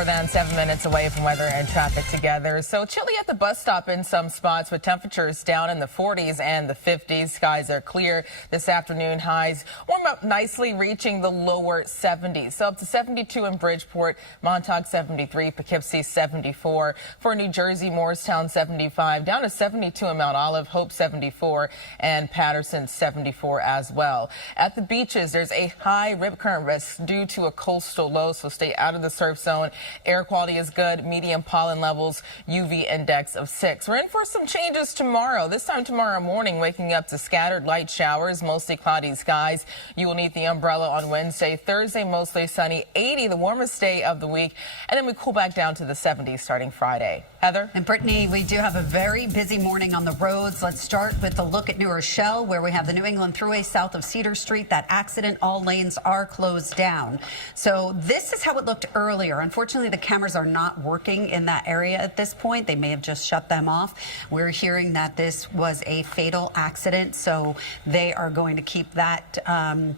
More than 7 minutes away from weather and traffic together. So chilly at the bus stop in some spots with temperatures down in the 40s and the 50s. Skies are clear this afternoon. Highs warm up nicely, reaching the lower 70s. So up to 72 in Bridgeport, Montauk 73, Poughkeepsie 74. For New Jersey, Morristown 75, down to 72 in Mount Olive, Hope 74, and Patterson 74 as well. At the beaches, there's a high rip current risk due to a coastal low, so stay out of the surf zone. Air quality is good, medium pollen levels, UV index of 6. We're in for some changes tomorrow. This time tomorrow morning, waking up to scattered light showers, mostly cloudy skies. You will need the umbrella on Wednesday. Thursday, mostly sunny, 80, the warmest day of the week. And then we cool back down to the 70s starting Friday. Heather? And Brittany, we do have a very busy morning on the roads. Let's start with a look at New Rochelle, where we have the New England Thruway south of Cedar Street. That accident, all lanes are closed down. So this is how it looked earlier. Unfortunately, the cameras are not working in that area at this point. They may have just shut them off. We're hearing that this was a fatal accident, so they are going to keep that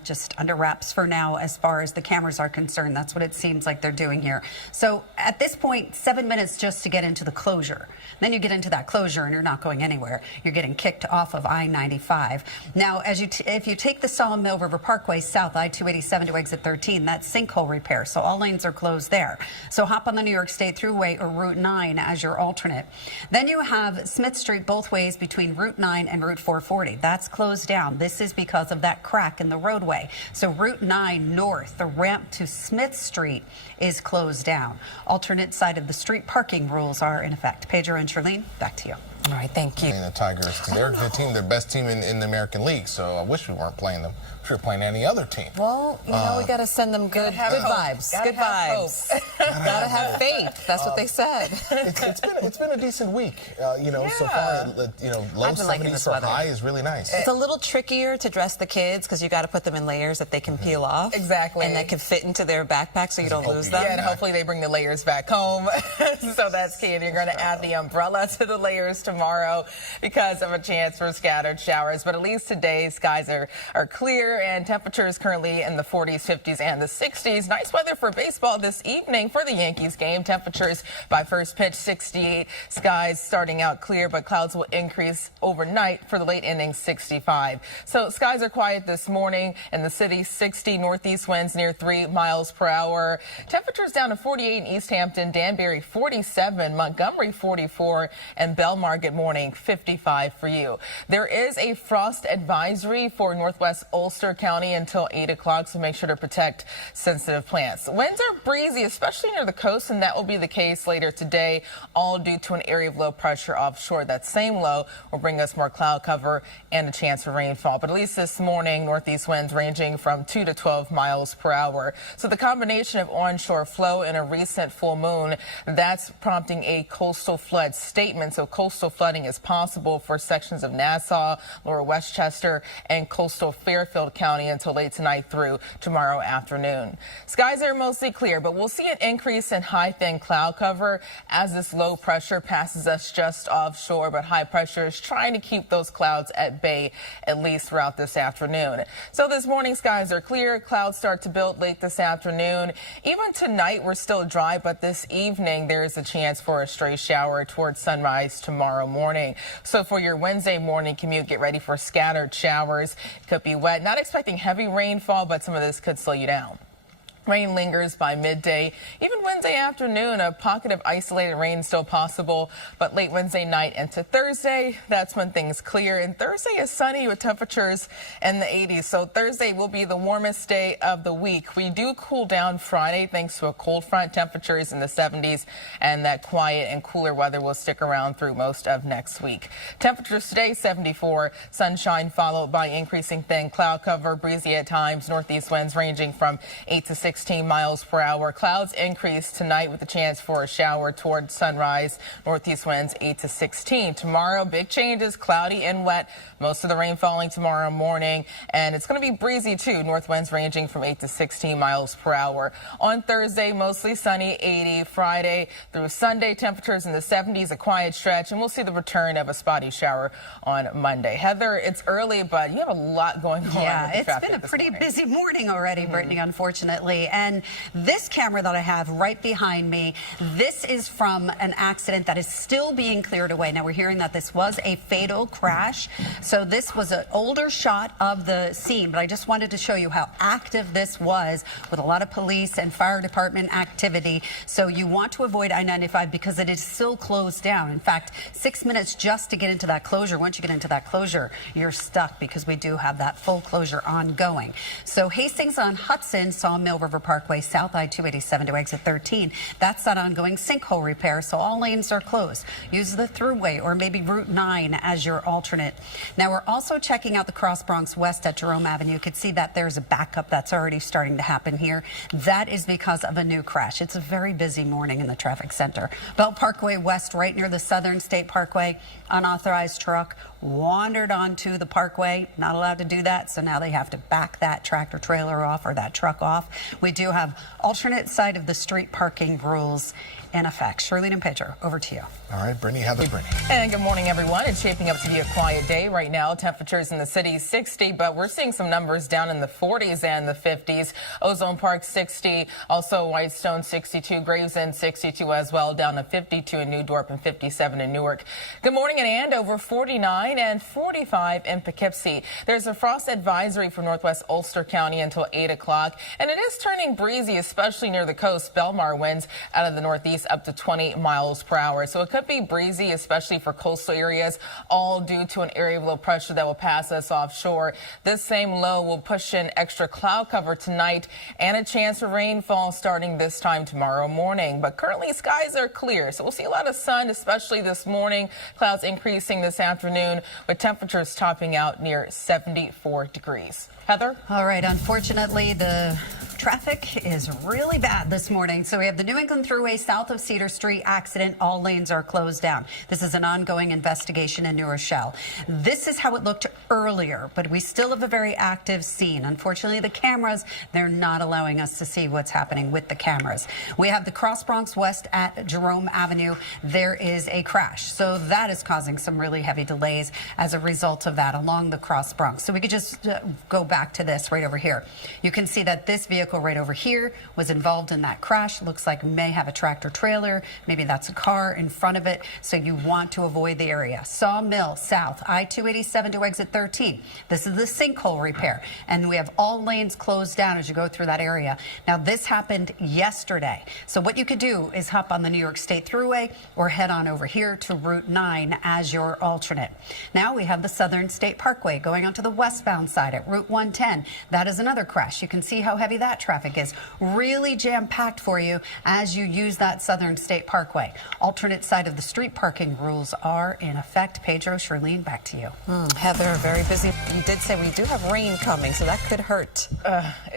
just under wraps for now as far as the cameras are concerned. That's what it seems like they're doing here. So at this point, 7 minutes just to get into the closure. Then you get into that closure and you're not going anywhere. You're getting kicked off of I-95. Now, if you take the Sawmill River Parkway south, I-287 to exit 13, that's sinkhole repair, so all lanes are closed there. So hop on the New York State Thruway or Route 9 as your alternate. Then you have Smith Street both ways between Route 9 and Route 440. That's closed down. This is because of that crack in the roadway. So Route 9 north, the ramp to Smith Street is closed down. Alternate side of the street parking rules are in effect. Pedro and Charlene, back to you. All right, thank you. The Tigers, because they're a good team, they're the best team in the American League, so I wish we weren't playing them. We were playing any other team. Well, you know, we got to send them good vibes. Good vibes. Gotta have faith. That's what they said. It's been a decent week. So far, low 70s for high is really nice. It's a little trickier to dress the kids because you got to put them in layers that they can peel off. Exactly. And that can fit into their backpack so you don't lose them. Yeah, and hopefully they bring the layers back home. So that's key. And you're going to add the umbrella to the layers tomorrow because of a chance for scattered showers. But at least today, skies are clear and temperatures currently in the 40s, 50s, and the 60s. Nice weather for baseball this evening for the Yankees game. Temperatures by first pitch 68. Skies starting out clear, but clouds will increase overnight for the late innings 65. So skies are quiet this morning in the city. 60 northeast winds near 3 miles per hour. Temperatures down to 48 in East Hampton, Danbury 47, Montgomery 44, and Belmar, good morning, 55 for you. There is a frost advisory for Northwest Ulster County until 8 o'clock, so make sure to protect sensitive plants. Winds are breezy, especially near the coast, and that will be the case later today, all due to an area of low pressure offshore. That same low will bring us more cloud cover and a chance for rainfall. But at least this morning, northeast winds ranging from 2 to 12 miles per hour. So the combination of onshore flow and a recent full moon, that's prompting a coastal flood statement. So coastal flooding is possible for sections of Nassau, Lower Westchester, and coastal Fairfield County until late tonight through tomorrow afternoon. Skies are mostly clear, but we'll see an increase in high thin cloud cover as this low pressure passes us just offshore, but high pressure is trying to keep those clouds at bay at least throughout this afternoon. So this morning skies are clear. Clouds start to build late this afternoon. Even tonight we're still dry, but this evening there is a chance for a stray shower towards sunrise tomorrow morning. So for your Wednesday morning commute, get ready for scattered showers. It could be wet. Not expecting heavy rainfall, but some of this could slow you down. Rain lingers by midday. Even Wednesday afternoon, a pocket of isolated rain still possible, but late Wednesday night into Thursday, that's when things clear. And Thursday is sunny with temperatures in the 80s. So Thursday will be the warmest day of the week. We do cool down Friday thanks to a cold front. Temperatures in the 70s, and that quiet and cooler weather will stick around through most of next week. Temperatures today 74, sunshine followed by increasing thin cloud cover, breezy at times, northeast winds ranging from 8 to 16 miles per hour. Clouds increase tonight with a chance for a shower toward sunrise. Northeast winds 8 to 16. Tomorrow, big changes, cloudy and wet. Most of the rain falling tomorrow morning, and it's going to be breezy too. North winds ranging from 8 to 16 miles per hour. On Thursday, mostly sunny, 80. Friday through Sunday, temperatures in the 70s, a quiet stretch, and we'll see the return of a spotty shower on Monday. Heather, it's early, but you have a lot going on. Yeah, with the it's been a pretty morning. busy morning already, Brittany, unfortunately. unfortunately. And this camera that I have right behind me, this is from an accident that is still being cleared away. Now, we're hearing that this was a fatal crash. So this was an older shot of the scene, but I just wanted to show you how active this was with a lot of police and fire department activity. So you want to avoid I-95 because it is still closed down. In fact, 6 minutes just to get into that closure. Once you get into that closure, you're stuck because we do have that full closure ongoing. So Hastings on Hudson, Sawmill River Parkway, South I-287 to exit 13. That's that ongoing sinkhole repair, so all lanes are closed. Use the throughway or maybe Route 9 as your alternate. Now, we're also checking out the Cross Bronx West at Jerome Avenue. You could see that there's a backup that's already starting to happen here. That is because of a new crash. It's a very busy morning in the traffic center. Belt Parkway West, right near the Southern State Parkway, unauthorized truck wandered onto the parkway. Not allowed to do that, so now they have to back that tractor trailer off or that truck off. We do have alternate side of the street parking rules in effect. Shirley and Pedro, over to you. All right, Brittany, Heather, Brittany. And good morning, everyone. It's shaping up to be a quiet day right now. Temperatures in the city 60, but we're seeing some numbers down in the 40s and the 50s. Ozone Park 60, also Whitestone 62, Gravesend 62 as well, down to 52 in New Dorp and 57 in Newark. Good morning in Andover, 49 and 45 in Poughkeepsie. There's a frost advisory for Northwest Ulster County until 8 o'clock, and it is turning breezy, especially near the coast. Belmar winds out of the northeast up to 20 miles per hour. So it could be breezy, especially for coastal areas, all due to an area of low pressure that will pass us offshore. This same low will push in extra cloud cover tonight and a chance for rainfall starting this time tomorrow morning. But currently skies are clear, so we'll see a lot of sun, especially this morning. Clouds increasing this afternoon with temperatures topping out near 74 degrees. Heather? All right. Unfortunately, the traffic is really bad this morning. So we have the New England Thruway south of Cedar Street accident. All lanes are closed down. This is an ongoing investigation in New Rochelle. This is how it looked earlier, but we still have a very active scene. Unfortunately, the cameras, they're not allowing us to see what's happening with the cameras. We have the Cross Bronx West at Jerome Avenue. There is a crash. So that is causing some really heavy delays as a result of that along the Cross Bronx. So we could just go back to this right over here. You can see that this vehicle right over here was involved in that crash. Looks like may have a tractor trailer. Maybe that's a car in front of it. So you want to avoid the area. Sawmill South, I-287 to exit 13. This is the sinkhole repair. And we have all lanes closed down as you go through that area. Now, this happened yesterday. So what you could do is hop on the New York State Thruway or head on over here to Route 9 as your alternate. Now we have the Southern State Parkway going onto the westbound side at Route 110. That is another crash. You can see how heavy that traffic is. Really jam-packed for you as you use that Southern State Parkway. Alternate side of the street parking rules are in effect. Pedro, Charlene, back to you. Heather, very busy. You did say we do have rain coming, so that could hurt.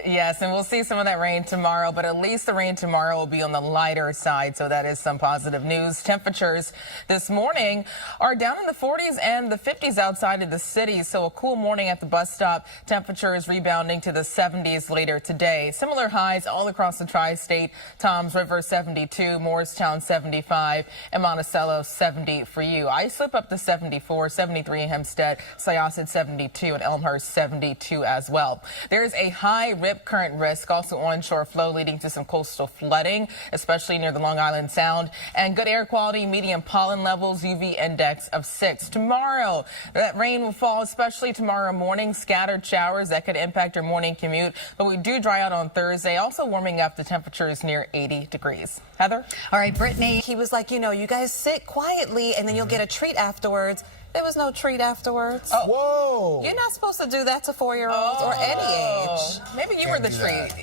Yes, and we'll see some of that rain tomorrow, but at least the rain tomorrow will be on the lighter side, so that is some positive news. Temperatures this morning are down in the 40s and the 50s outside of the city, so a cool morning at the bus stop. Temperatures rebounding to the 70s later today. Similar highs all across the tri-state. Toms River 72, Morristown 75, and Monticello 70 for you. I slip up to 74, 73 in Hempstead, Syosset 72, and Elmhurst 72 as well. There is a high rip current risk, also onshore flow leading to some coastal flooding, especially near the Long Island Sound, and good air quality, medium pollen levels, UV index of 6. Tomorrow, that rain will fall, especially tomorrow morning. Scattered showers that could impact your morning commute, but we do dry out on Thursday, also warming up to temperatures near 80 degrees. Heather? All right, Brittany. He was like, you know, you guys sit quietly and then you'll get a treat afterwards. There was no treat afterwards. Oh. Whoa. You're not supposed to do that to 4-year-olds or any age. Maybe you were the treat.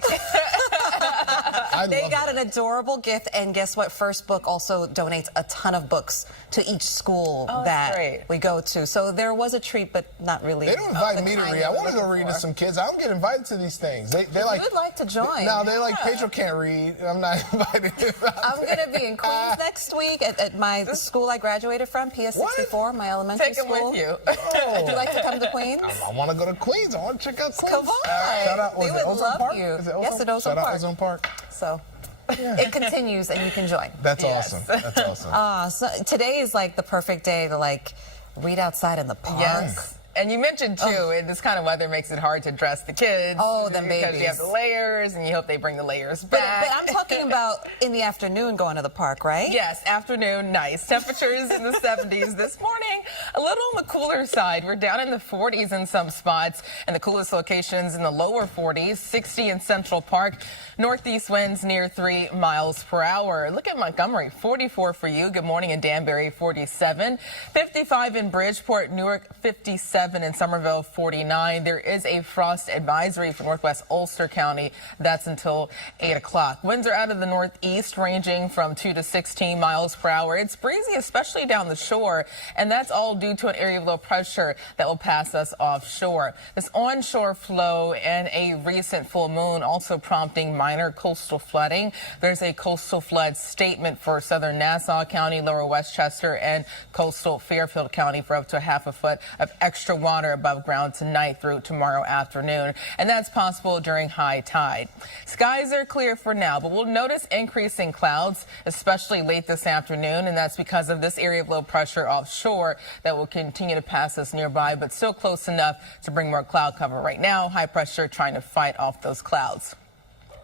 They got an adorable gift, and guess what? First Book also donates a ton of books to each school that we go to. So there was a treat, but not really. They don't invite me to read. I want to go read to some kids. I don't get invited to these things. They like. You'd like to join. No, they're like, Pedro can't read. I'm not invited. I'm going to be in Queens next week at my school I graduated from, PS64, my elementary school. Take them with you. Oh. Would you like to come to Queens? I want to go to Queens. I want to check out Queens. Come on. Shout out. They would love you. Yes, at Ozone Park. Shout out Ozone Park. So it continues, and you can join. That's awesome. That's awesome. So today is like the perfect day to like read outside in the park. Yes. And you mentioned, too, this kind of weather makes it hard to dress the kids. Oh, the babies. Because you have the layers, and you hope they bring the layers back. But I'm talking about in the afternoon going to the park, right? Yes, afternoon, nice. Temperatures in the 70s this morning. A little on the cooler side. We're down in the 40s in some spots, and the coolest locations in the lower 40s, 60 in Central Park. Northeast winds near 3 miles per hour. Look at Montgomery, 44 for you. Good morning in Danbury, 47. 55 in Bridgeport, Newark, 57. In Somerville, 49. There is a frost advisory for northwest Ulster County. That's until 8 o'clock. Winds are out of the northeast, ranging from 2 to 16 miles per hour. It's breezy, especially down the shore, and that's all due to an area of low pressure that will pass us offshore. This onshore flow and a recent full moon also prompting minor coastal flooding. There's a coastal flood statement for southern Nassau County, lower Westchester, and coastal Fairfield County for up to ½ a foot of extra water above ground tonight through tomorrow afternoon, and that's possible during high tide. Skies are clear for now, but we'll notice increasing clouds, especially late this afternoon, and that's because of this area of low pressure offshore that will continue to pass us nearby, but still close enough to bring more cloud cover. Right now, high pressure trying to fight off those clouds.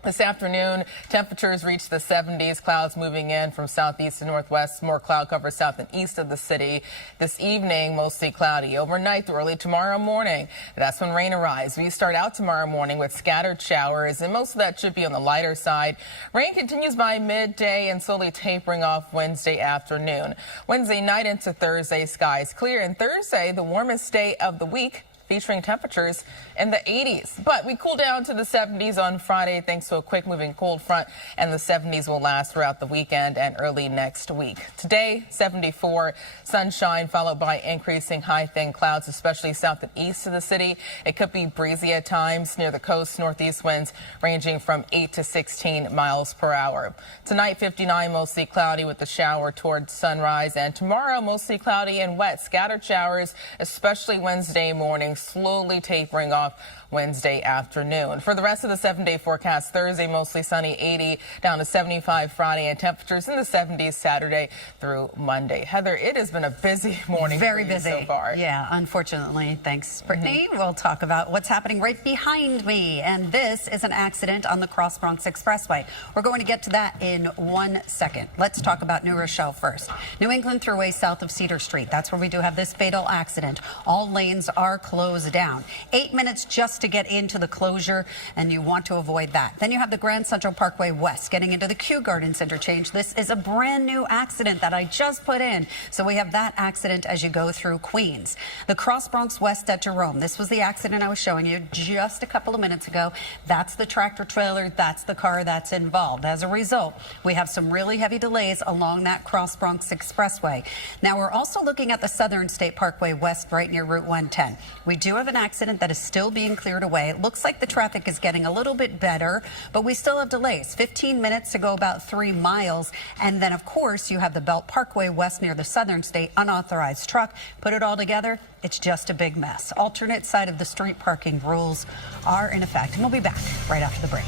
This afternoon, temperatures reach the 70s, clouds moving in from southeast to northwest, more cloud cover south and east of the city. This evening, mostly cloudy. Overnight through early tomorrow morning, that's when rain arrives. We start out tomorrow morning with scattered showers, and most of that should be on the lighter side. Rain continues by midday and slowly tapering off Wednesday afternoon. Wednesday night into Thursday, skies clear, and Thursday, the warmest day of the week, featuring temperatures in the 80s. But we cool down to the 70s on Friday thanks to a quick moving cold front, and the 70s will last throughout the weekend and early next week. Today, 74, sunshine followed by increasing high thin clouds, especially south and east of the city. It could be breezy at times near the coast, northeast winds ranging from 8 to 16 miles per hour. Tonight, 59, mostly cloudy with a shower towards sunrise, and tomorrow, mostly cloudy and wet. Scattered showers, especially Wednesday morning, slowly tapering off Wednesday afternoon. For the rest of the 7-day forecast, Thursday mostly sunny, 80 down to 75 Friday, and temperatures in the 70s Saturday through Monday. Heather, it has been a busy morning. Very busy so far. Yeah, unfortunately. Thanks, Brittany. We'll talk about what's happening right behind me, and this is an accident on the Cross Bronx Expressway. We're going to get to that in 1 second. Let's talk about New Rochelle first. New England Thruway south of Cedar Street. That's where we do have this fatal accident. All lanes are closed down. 8 minutes just to get into the closure, and you want to avoid that. Then you have the Grand Central Parkway West getting into the Kew Gardens interchange. This is a brand new accident that I just put in. So we have that accident as you go through Queens. The Cross Bronx West at Jerome. This was the accident I was showing you just a couple of minutes ago. That's the tractor trailer. That's the car that's involved. As a result, we have some really heavy delays along that Cross Bronx Expressway. Now we're also looking at the Southern State Parkway West right near Route 110. We do have an accident that is still being cleared away. It looks like the traffic is getting a little bit better, but we still have delays. 15 minutes to go about 3 miles. And then, of course, you have the Belt Parkway West near the Southern State unauthorized truck. Put it all together, it's just a big mess. Alternate side of the street parking rules are in effect. And we'll be back right after the break.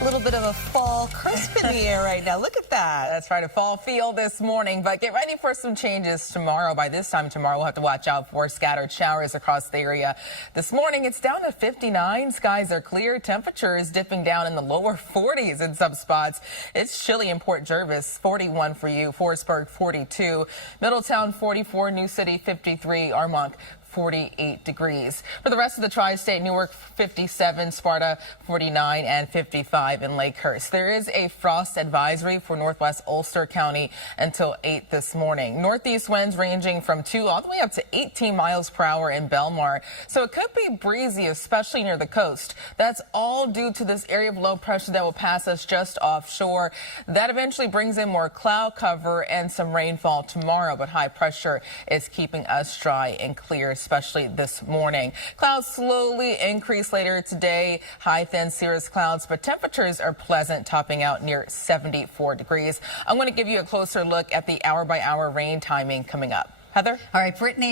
A little bit of a fall crisp in the air right now. Look at that. That's right, a fall feel this morning, but get ready for some changes tomorrow. By this time tomorrow, we'll have to watch out for scattered showers across the area. This morning, it's down to 59. Skies are clear. Temperature is dipping down in the lower 40s in some spots. It's chilly in Port Jervis, 41 for you. Forestburg, 42. Middletown, 44. New City, 53. Armonk, 48 degrees. For the rest of the tri-state, Newark 57, Sparta 49, and 55 in Lakehurst. There is a frost advisory for northwest Ulster County until 8 this morning. Northeast winds ranging from 2 all the way up to 18 miles per hour in Belmar. So it could be breezy, especially near the coast. That's all due to this area of low pressure that will pass us just offshore. That eventually brings in more cloud cover and some rainfall tomorrow, but high pressure is keeping us dry and clear, especially this morning. Clouds slowly increase later today. High thin cirrus clouds, but temperatures are pleasant, topping out near 74 degrees. I'm going to give you a closer look at the hour-by-hour rain timing coming up. Heather? All right, Brittany.